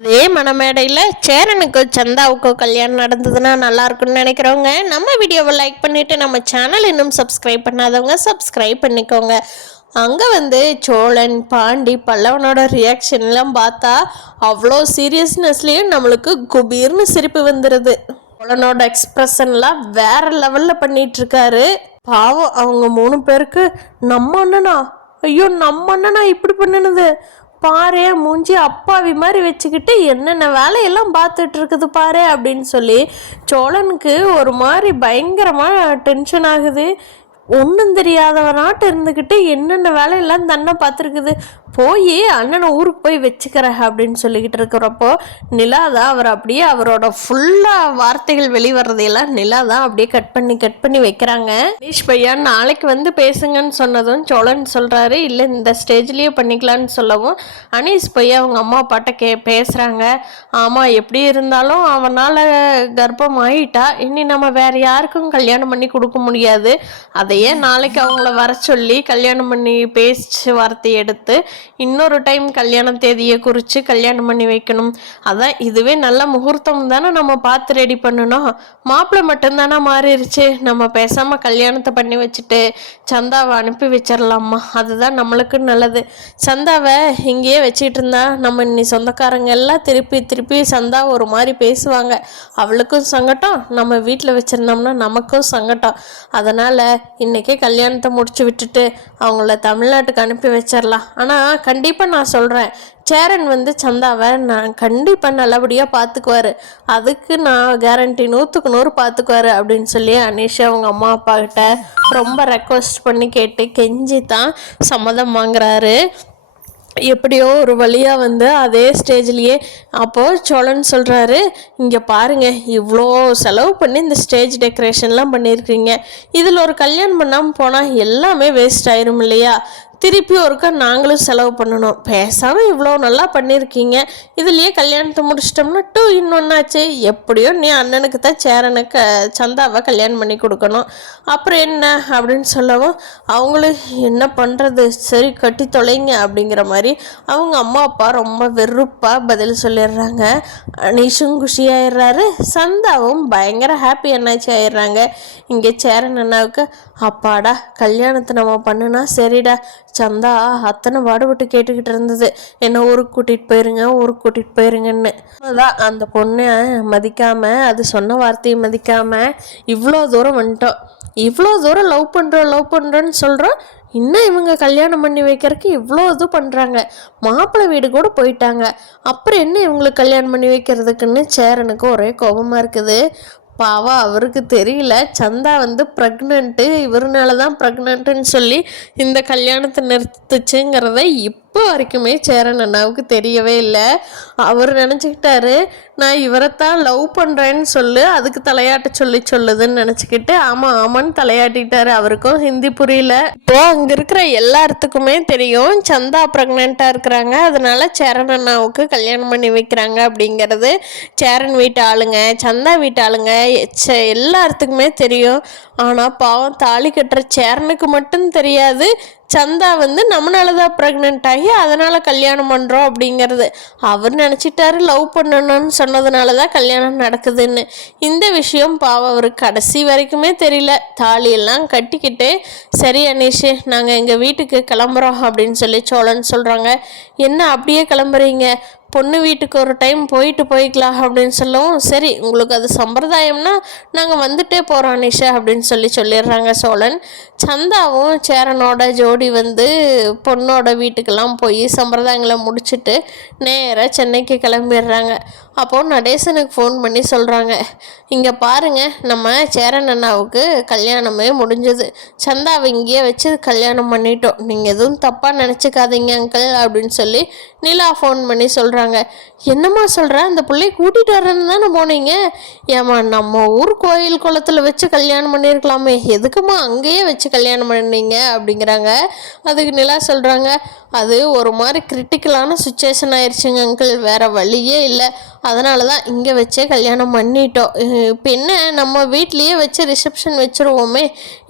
அதே மணமேடையில் சேரனுக்கோ சந்தாவுக்கோ கல்யாணம் நடந்ததுன்னா நல்லா இருக்குன்னு நினைக்கிறவங்க நம்ம வீடியோவை லைக் பண்ணிவிட்டு நம்ம சேனல் இன்னும் சப்ஸ்கிரைப் பண்ணாதவங்க சப்ஸ்கிரைப் பண்ணிக்கோங்க. அங்கே சோழன் பாண்டி பல்லவனோட ரியாக்ஷன்லாம் பார்த்தா அவ்வளோ சீரியஸ்னஸ்லேயும் நம்மளுக்கு குபீர்னு சிரிப்பு வந்துடுது. சோழனோட எக்ஸ்பிரஷன்லாம் வேற லெவலில் பண்ணிகிட்ருக்காரு. பாவம் அவங்க 3 பேருக்கு நம்ம அண்ணனா, ஐயோ நம்ம அண்ணனா இப்படி பண்ணினது பாரு, மூஞ்சி அப்பாவி மாதிரி வச்சுக்கிட்டு என்னென்ன வேலையெல்லாம் பார்த்துட்டு இருக்குது பாரு அப்படின்னு சொல்லி சோழனுக்கு ஒரு மாதிரி பயங்கரமாக டென்ஷன் ஆகுது. ஒன்றும் தெரியாதவனாட்டு இருந்துக்கிட்டு என்னென்ன வேலையெல்லாம் தன்னை பார்த்துருக்குது. போய் அண்ணனை ஊருக்கு போய் வச்சுக்கிறேன் அப்படின்னு சொல்லிக்கிட்டு இருக்கிறப்போ நிலா தான் அவர் அப்படியே அவரோட ஃபுல்லாக வார்த்தைகள் வெளிவரதையெல்லாம் நிலா தான் அப்படியே கட் பண்ணி வைக்கிறாங்க. மனிஷ் பையா நாளைக்கு பேசுங்கன்னு சொன்னதும் சோழன் சொல்கிறாரு, இல்லை இந்த ஸ்டேஜ்லேயே பண்ணிக்கலான்னு சொல்லவும் அனீஸ் பையா அவங்க அம்மா அப்பாட்ட பேசுகிறாங்க. ஆமாம், எப்படி இருந்தாலும் அவனால் கர்ப்பம் ஆகிட்டா இனி நம்ம வேறு யாருக்கும் கல்யாணம் பண்ணி கொடுக்க முடியாது. அதையே நாளைக்கு அவங்கள வர சொல்லி கல்யாணம் பண்ணி பேசி வார்த்தை எடுத்து இன்னொரு டைம் கல்யாண தேதியை குறித்து கல்யாணம் பண்ணி வைக்கணும். அதான் இதுவே நல்ல முகூர்த்தம் தானே நம்ம பார்த்து ரெடி பண்ணணும். மாப்பிள்ளை மட்டும்தானே மாறிடுச்சு, நம்ம பேசாமல் கல்யாணத்தை பண்ணி வச்சுட்டு சந்தாவை அனுப்பி வச்சிடலாமா, அதுதான் நம்மளுக்கு நல்லது. சந்தாவை இங்கேயே வச்சுக்கிட்டு இருந்தா நம்ம இன்னி சொந்தக்காரங்க எல்லாம் திருப்பி சந்தா ஒரு மாதிரி பேசுவாங்க. அவளுக்கும் சங்கட்டம், நம்ம வீட்டில் வச்சிருந்தோம்னா நமக்கும் சங்கட்டம். அதனால் இன்றைக்கே கல்யாணத்தை முடிச்சு விட்டுட்டு அவங்கள தமிழ்நாட்டுக்கு அனுப்பி வச்சிடலாம். ஆனால் கண்டிப்பாக நான் சொல்கிறேன், சேரன் சந்தாவை நான் கண்டிப்பாக நல்லபடியாக பார்த்துக்குவார், அதுக்கு நான் கேரண்டி 100க்கு 100 பார்த்துக்குவார் அப்படின்னு சொல்லி அனீஷா அவங்க அம்மா அப்பா கிட்ட ரொம்ப ரெக்வஸ்ட் பண்ணி கேட்டு கெஞ்சி தான் சம்மதம் வாங்குறாரு. எப்படியோ ஒரு வழியாக அதே ஸ்டேஜ்லேயே அப்போது சோழன் சொல்கிறாரு, இங்கே பாருங்கள், இவ்வளோ செலவு பண்ணி இந்த ஸ்டேஜ் டெக்கரேஷன்லாம் பண்ணியிருக்கீங்க, இதில் ஒரு கல்யாணம் பண்ணாமல் போனால் எல்லாமே வேஸ்ட் ஆயிரும் இல்லையா, திருப்பி ஒருக்கா நாங்களும் செலவு பண்ணணும், பேசாமல் இவ்வளோ நல்லா பண்ணியிருக்கீங்க, இதுலேயே கல்யாணத்தை முடிச்சிட்டோம்னா 2 in 1 ஆச்சு, எப்படியோ நீ அண்ணனுக்கு தான் சேரனுக்கு சந்தாவை கல்யாணம் பண்ணி கொடுக்கணும், அப்புறம் என்ன அப்படின்னு சொல்லவும் அவங்களும் என்ன பண்ணுறது, சரி கட்டி தொலைங்க அப்படிங்கிற மாதிரி அவங்க அம்மா அப்பா ரொம்ப வெறுப்பாக பதில் சொல்லிடுறாங்க. அனீஷும் குஷியாயிடுறாரு, சந்தாவும் பயங்கர ஹாப்பி என்னாச்சு ஆயிடுறாங்க. இங்கே சேரன் அண்ணாவுக்கு அப்பாடா கல்யாணத்தை நம்ம பண்ணுனா சரிடா, சந்தா அத்தனை பாடுபட்டு கேட்டுக்கிட்டு இருந்தது என்ன ஊருக்கு கூட்டிகிட்டு போயிருங்கன்னு. அதான் அந்த பொண்ணை மதிக்காமல், அது சொன்ன வார்த்தையை மதிக்காமல் இவ்வளோ தூரம் வந்துட்டோம், இவ்வளோ தூரம் லவ் பண்ணுறோன்னு சொல்கிறோம், இன்னும் இவங்க கல்யாணம் பண்ணி வைக்கிறதுக்கு இவ்வளோ இது பண்ணுறாங்க, மாப்பிள்ளை வீடு கூட போயிட்டாங்க, அப்புறம் என்ன இவங்களுக்கு கல்யாணம் பண்ணி வைக்கிறதுக்குன்னு சேரனுக்கு ஒரே கோபமாக இருக்குது. பாவம் அவருக்கு தெரியல சந்தா ப்ரெக்னென்ட்டு, இவருனால தான் ப்ரெக்னென்ட்டுன்னு சொல்லி இந்த கல்யாணத்தை நிறுத்துச்சுங்கிறத இப்போ வரைக்குமே சேரன் அண்ணாவுக்கு தெரியவே இல்லை. அவர் நினச்சிக்கிட்டாரு நான் இவரைத்தான் லவ் பண்ணுறேன்னு சொல்லு, அதுக்கு தலையாட்ட சொல்லுதுன்னு நினச்சிக்கிட்டு ஆமான்னு தலையாட்டிட்டாரு. அவருக்கும் ஹிந்தி புரியல. இப்போது அங்கே இருக்கிற எல்லாத்துக்குமே தெரியும் சந்தா ப்ரெக்னெண்ட்டாக இருக்கிறாங்க, அதனால சேரன் அண்ணாவுக்கு கல்யாணம் பண்ணி வைக்கிறாங்க அப்படிங்கிறது சேரன் வீட்டு ஆளுங்க சந்தா வீட்டு ஆளுங்க எல்லாத்துக்குமே தெரியும். ஆனால் பாவம் தாலி கட்டுற சேரனுக்கு மட்டும் தெரியாது சந்தா நம்மளால தான் ப்ரெக்னென்ட் ஆகி அதனால் கல்யாணம் பண்ணுறோம் அப்படிங்கிறது. அவர் நினச்சிட்டாரு லவ் பண்ணணும்னு சொன்னதுனால தான் கல்யாணம் நடக்குதுன்னு. இந்த விஷயம் பாவம் அவருக்கு கடைசி வரைக்குமே தெரியல. தாலியெல்லாம் கட்டிக்கிட்டு சரி அனீஷு நாங்கள் எங்கள் வீட்டுக்கு கிளம்புறோம் அப்படின்னு சொல்லி சோழன் சொல்கிறாங்க. என்ன அப்படியே கிளம்புறீங்க, பொண்ணு வீட்டுக்கு ஒரு டைம் போய்க்கலாம் அப்படின்னு சொல்லவும் சரி உங்களுக்கு அது சம்பிரதாயம்னா நாங்கள் வந்துட்டே போகிறோம் அனிஷா அப்படின்னு சொல்லிடுறாங்க சோழன். சந்தாவும் சேரனோட ஜோடி பொண்ணோட வீட்டுக்கெல்லாம் போய் சம்பிரதாயங்களை முடிச்சுட்டு நேராக சென்னைக்கு கிளம்பிடுறாங்க. அப்போது நடேசனுக்கு ஃபோன் பண்ணி சொல்கிறாங்க, இங்கே பாருங்கள் நம்ம சேரன் அண்ணாவுக்கு கல்யாணமே முடிஞ்சது, சந்தாவை இங்கேயே வச்சு கல்யாணம் பண்ணிட்டோம், நீங்கள் எதுவும் தப்பாக நினச்சிக்காதீங்க அங்கிள் அப்படின்னு சொல்லி நிலா ஃபோன் பண்ணி சொல்கிறாங்க. என்னம்மா சொல்கிற, அந்த பிள்ளையை கூட்டிகிட்டு வரேன்னு தானே போனீங்க, ஏம்மா நம்ம ஊர் கோயில் குளத்தில் வச்சு கல்யாணம் பண்ணியிருக்கலாமே, எதுக்குமா அங்கேயே வச்சு கல்யாணம் பண்ணீங்க அப்படிங்கிறாங்க. அதுக்கு நிலா சொல்கிறாங்க, அது ஒரு மாதிரி கிரிட்டிக்கலான சுச்சுவேஷன் ஆயிடுச்சுங்க அங்கிள், வேறு வழியே இல்லை, அதனால தான் இங்கே வச்சே கல்யாணம் பண்ணிட்டோம், இப்போ என்ன நம்ம வீட்லேயே வச்சு ரிசப்ஷன் வச்சுருவோமே,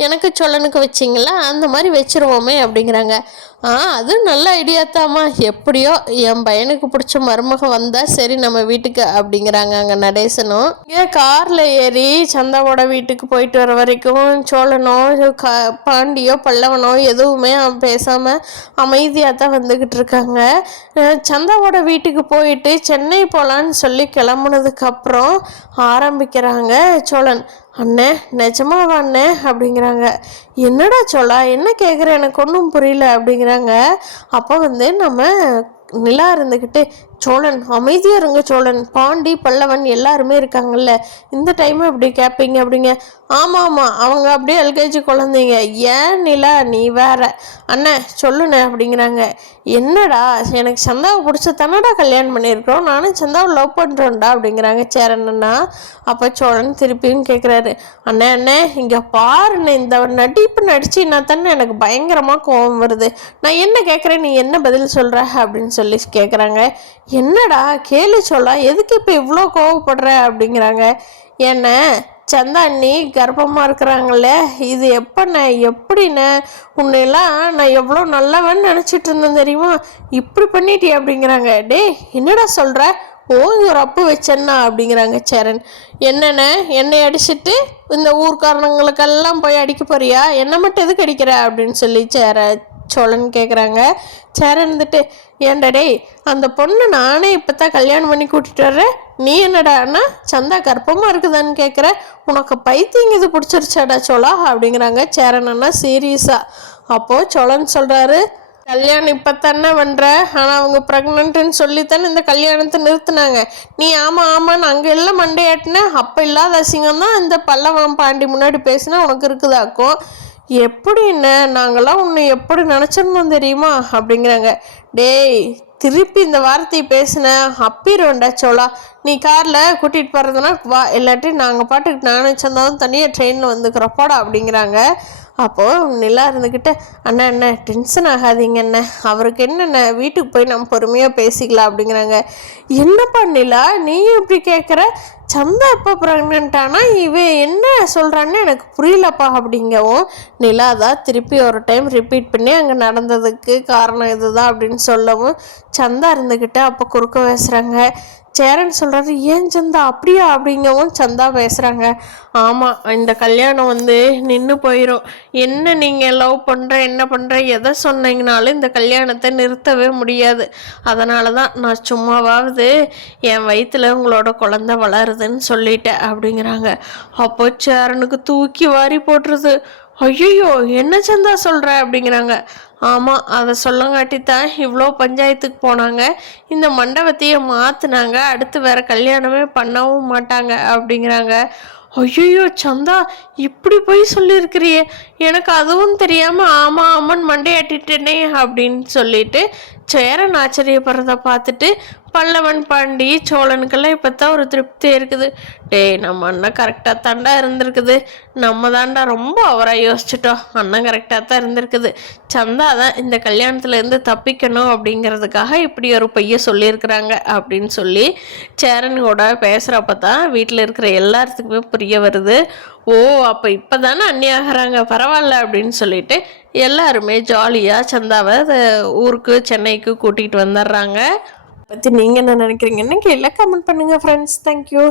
எனக்கு சோழனுக்கு வச்சிங்களா அந்த மாதிரி வச்சுருவோமே அப்படிங்கிறாங்க. அது நல்ல ஐடியா தாம்மா. எப்படியோ என் பையனுக்கு பிடிச்ச மருமக வந்தா சரி நம்ம வீட்டுக்கு அப்படிங்கிறாங்க அங்கே நடேசனும். ஏன் காரில் ஏறி சந்தாவோட வீட்டுக்கு போயிட்டு வர வரைக்கும் சோழனோ பாண்டியோ பல்லவனோ எதுவுமே பேசாமல் அமைதியாக தான் வந்துக்கிட்டு இருக்காங்க. சந்தாவோட வீட்டுக்கு போயிட்டு சென்னை போகலான்னு சொல்லி கிளம்புனதுக்கப்புறம் ஆரம்பிக்கிறாங்க சோழன். அண்ணே நிஜமாவா அண்ணே அப்படிங்கிறாங்க. என்னடா சோழா என்ன கேட்குற, எனக்கு ஒன்றும் புரியல அப்படிங்கிறாங்க. அப்போ நம்ம நிலா இருந்துக்கிட்டு, சோழன் அமைதியாக இருங்க சோழன், பாண்டி பல்லவன் எல்லாருமே இருக்காங்கல்ல, இந்த டைம் இப்படி கேட்பீங்க அப்படிங்க. ஆமாம் ஆமாம், அவங்க அப்படியே எல்கேஜி குழந்தைங்க. ஏன் நிலா நீ வேற. அண்ணே சொல்லுண்ணே அப்படிங்கிறாங்க. என்னடா எனக்கு சந்தாவை பிடிச்ச தானடா கல்யாணம் பண்ணியிருக்கிறோம், நானும் சந்தாவை லவ் பண்ணுறோன்டா அப்படிங்கிறாங்க சேரண்ணா. அப்போ சோழன் திருப்பியும் கேட்குறாரு. அண்ணே அண்ணே இங்கே பாருண்ணே, இந்த நடிப்பு நடிச்சுன்னா தானே எனக்கு பயங்கரமாக கோபம் வருது. நான் என்ன கேட்குறேன் நீ என்ன பதில் சொல்கிற அப்படின்னு சொல்லி கேட்குறாங்க. என்னடா கேளு சொல்ல, எதுக்கு இப்போ இவ்வளோ கோவப்படுற அப்படிங்கிறாங்க. என்ன சந்தா அண்ணி கர்ப்பமாக இருக்கிறாங்களே, இது எப்படிண்ணே உன்னையெல்லாம் நான் எவ்வளோ நல்லவன்னு நினச்சிட்டு இருந்தேன் தெரியுமா, இப்படி பண்ணிட்டே அப்படிங்கிறாங்க. டே என்னடா சொல்கிற, ஒரு அப்பு வச்சேன்னா அப்படிங்கிறாங்க சேரன். என்னென்ன என்னை அடிச்சுட்டு இந்த ஊர்க்காரனுங்களுக்கெல்லாம் போய் அடிக்க போறியா, என்னை மட்டும் எதுக்கு அடிக்கிற அப்படின்னு சொல்லி சோழன் கேட்குறாங்க. சேரன் இருந்துட்டு, ஏண்டடே அந்த பொண்ணு நானே இப்போ தான் கல்யாணம் பண்ணி கூட்டிகிட்டு வர்றேன், நீ என்னடான்னா சந்தா கர்ப்பமாக இருக்குதான்னு கேட்குற, உனக்கு பைத்தியம் இது பிடிச்சிருச்சாடா சோழா அப்படிங்கிறாங்க சேரன் அண்ணா சீரியஸாக. அப்போது சோழன் சொல்கிறாரு, கல்யாணம் இப்போ தானே பண்ணுற, ஆனால் அவங்க ப்ரெக்னென்ட்டுன்னு சொல்லித்தானே இந்த கல்யாணத்தை நிறுத்தினாங்க, நீ ஆமாம் ஆமான்னு அங்கே எல்லாம் மண்டையாட்டின, அப்போ இல்லாத அசிங்கம் தான் இந்த பல்லவன் பாண்டி முன்னாடி பேசினா உனக்கு இருக்குதாக்கும். எப்படின்னு நாங்களாம் உன்னை எப்படி நினச்சிருந்தோம் தெரியுமா அப்படிங்கிறாங்க. டேய் திருப்பி இந்த வார்த்தையை பேசின அப்பிடுவேண்டா சோழா, நீ காரில் கூட்டிகிட்டு போகிறதுனா வா, இல்லாட்டி நாங்கள் பாட்டுக்கு நானும் சந்தாவும் தனியாக ட்ரெயினில் வந்துக்கிறோப்பாடா அப்படிங்கிறாங்க. அப்போது நிலா இருந்துக்கிட்டு, அண்ணா அண்ணா டென்ஷன் ஆகாதீங்க அண்ணா, அவருக்கு என்னென்ன வீட்டுக்கு போய் நம்ம பொறுமையாக பேசிக்கலாம் அப்படிங்கிறாங்க. என்னப்பா நிலா நீயும் இப்படி கேட்குற, சந்தா எப்போ ப்ரெக்னென்ட்டானா இவன் என்ன சொல்கிறான்னு எனக்கு புரியலப்பா அப்படிங்கவும், நிலா தான் திருப்பி ஒரு டைம் ரிப்பீட் பண்ணி அங்கே நடந்ததுக்கு காரணம் இதுதான் அப்படின்னு சொல்லவும் சந்தா இருந்துக்கிட்டு அப்போ குறுக்க பேசுகிறாங்க. சேரன் சொல்கிறாரு, ஏன் சந்தா அப்படியா அப்படிங்கவும் சந்தா பேசுகிறாங்க. ஆமாம் இந்த கல்யாணம் நின்று போயிடும், என்ன நீங்கள் லவ் பண்ணுற என்ன பண்ணுற எதை சொன்னீங்கனாலும் இந்த கல்யாணத்தை நிறுத்தவே முடியாது, அதனால தான் நான் சும்மாவாவது என் வயிற்றில் உங்களோட குழந்தை வளருதுன்னு சொல்லிட்டேன் அப்படிங்கிறாங்க. அப்போ சேரனுக்கு தூக்கி வாரி போட்டுருது. ஐயோ என்ன சந்தா சொல்கிற அப்படிங்கிறாங்க. ஆமாம் அதை சொல்லங்காட்டித்தான் இவ்வளோ பஞ்சாயத்துக்கு போனாங்க, இந்த மண்டபத்தையே மாற்றினாங்க, அடுத்து வேறு கல்யாணமே பண்ணவும் மாட்டாங்க அப்படிங்கிறாங்க. ஐயோ சந்தா இப்படி போய் சொல்லியிருக்கிறியே, எனக்கு அதுவும் தெரியாமல் ஆமாம் ஆமான்னு மண்டையாட்டிட்டேனே அப்படின்னு சொல்லிட்டு சேரன் ஆச்சரியப்படுறத பார்த்துட்டு பல்லவன் பாண்டி சோழனுக்கெல்லாம் இப்போ தான் ஒரு திருப்தி இருக்குது. டேய் நம்ம அண்ணன் கரெக்டாக தாண்டா இருந்திருக்குது, நம்ம தாண்டா ரொம்ப அவராக யோசிச்சிட்டோம், அண்ணன் கரெக்டாக தான் இருந்திருக்குது, சந்தா தான் இந்த கல்யாணத்துலேருந்து தப்பிக்கணும் அப்படிங்கிறதுக்காக இப்படி ஒரு பைய சொல்லியிருக்கிறாங்க அப்படின்னு சொல்லி சேரன் கூட பேசுகிறப்ப தான் வீட்டில் இருக்கிற எல்லாத்துக்குமே புரிய வருது. ஓ அப்போ இப்போ தானே அந்நியாகிறாங்க, பரவாயில்ல அப்படின்னு சொல்லிட்டு எல்லாருமே ஜாலியாக சந்தாவை ஊருக்கு சென்னைக்கு கூட்டிகிட்டு வந்துடுறாங்க. பற்றி நீங்கள் என்ன நினைக்கிறீங்கன்னு கீழே கமெண்ட் பண்ணுங்கள் ஃப்ரெண்ட்ஸ். தேங்க்யூ.